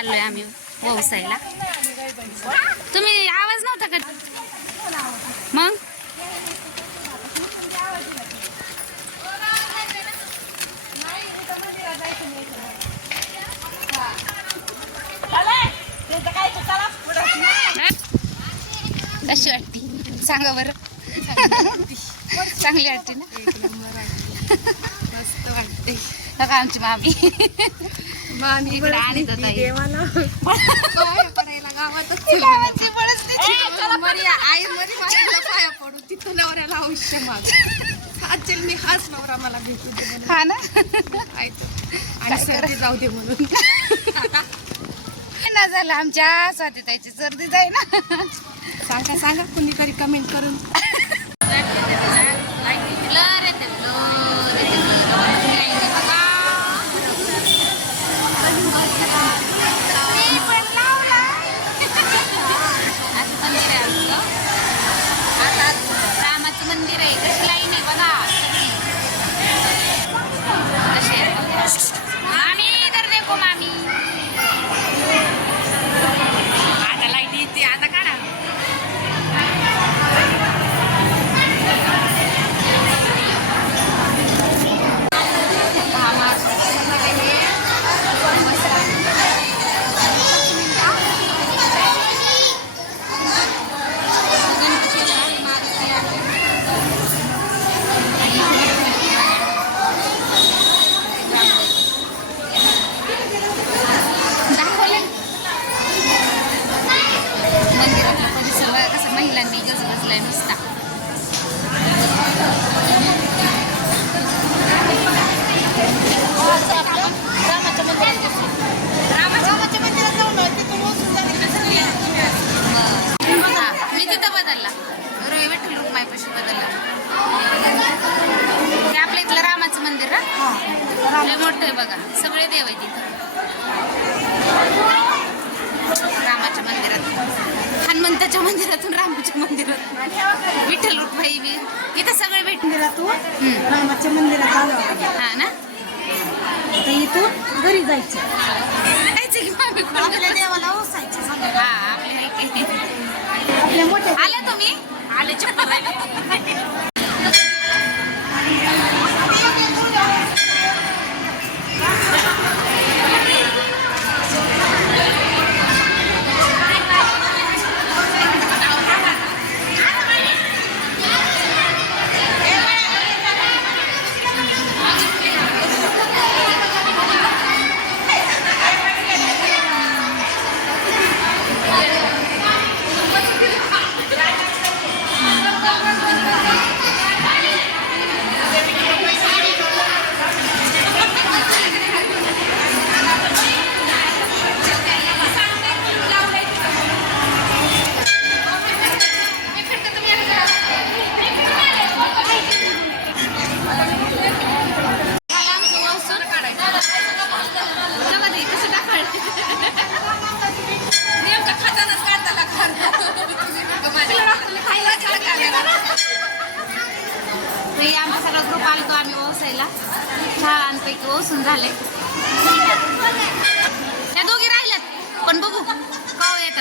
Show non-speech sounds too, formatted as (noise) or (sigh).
चाललोय आम्ही व्यवसायला. तुम्ही आवाज नव्हता का? मग? कशी वाटते. सांगा बरं. चांगली वाटते ना? मस्त वाटते. आमची मामी. मामी इकडे आणि. देवाला. (laughs) आई मरी माझ्याला पाया पडू. तिथं नवऱ्याला आयुष्य माग. आजल मी हाच नवरा मला भेटू दे म्हणून. हा ना? आणि सर्दी जाऊ दे म्हणून. ना झालं आमच्या स्वातीताईची सर्दी जाई ना. सांगा सांगा कुणीतरी कमेंट करून. गजबजलाय नुसता मी तिथं बदलला. रवी विठ्ठल रुक्माईपाशी बदलला. ते आपल्या इथलं रामाचं मंदिर ना? लय मोठं आहे बघा. सगळे देव आहे तिथं रामाच्या हनुमंताच्या मंदिरातून रामाच्या मंदिरात विठ्ठल रुक्माई बी. इथं सगळे भेट मंदिरातून रामाच्या मंदिरात आलो. हा ना? तर इथून घरी जायचं. जायचं की मामी? आपल्या देवाला ओसायचं. हा मोठ्या आले तुम्ही? आले चप्पल छानपैकी ओसून झाले. त्या दोघी राहिल्यात. पण बघू कव येतात.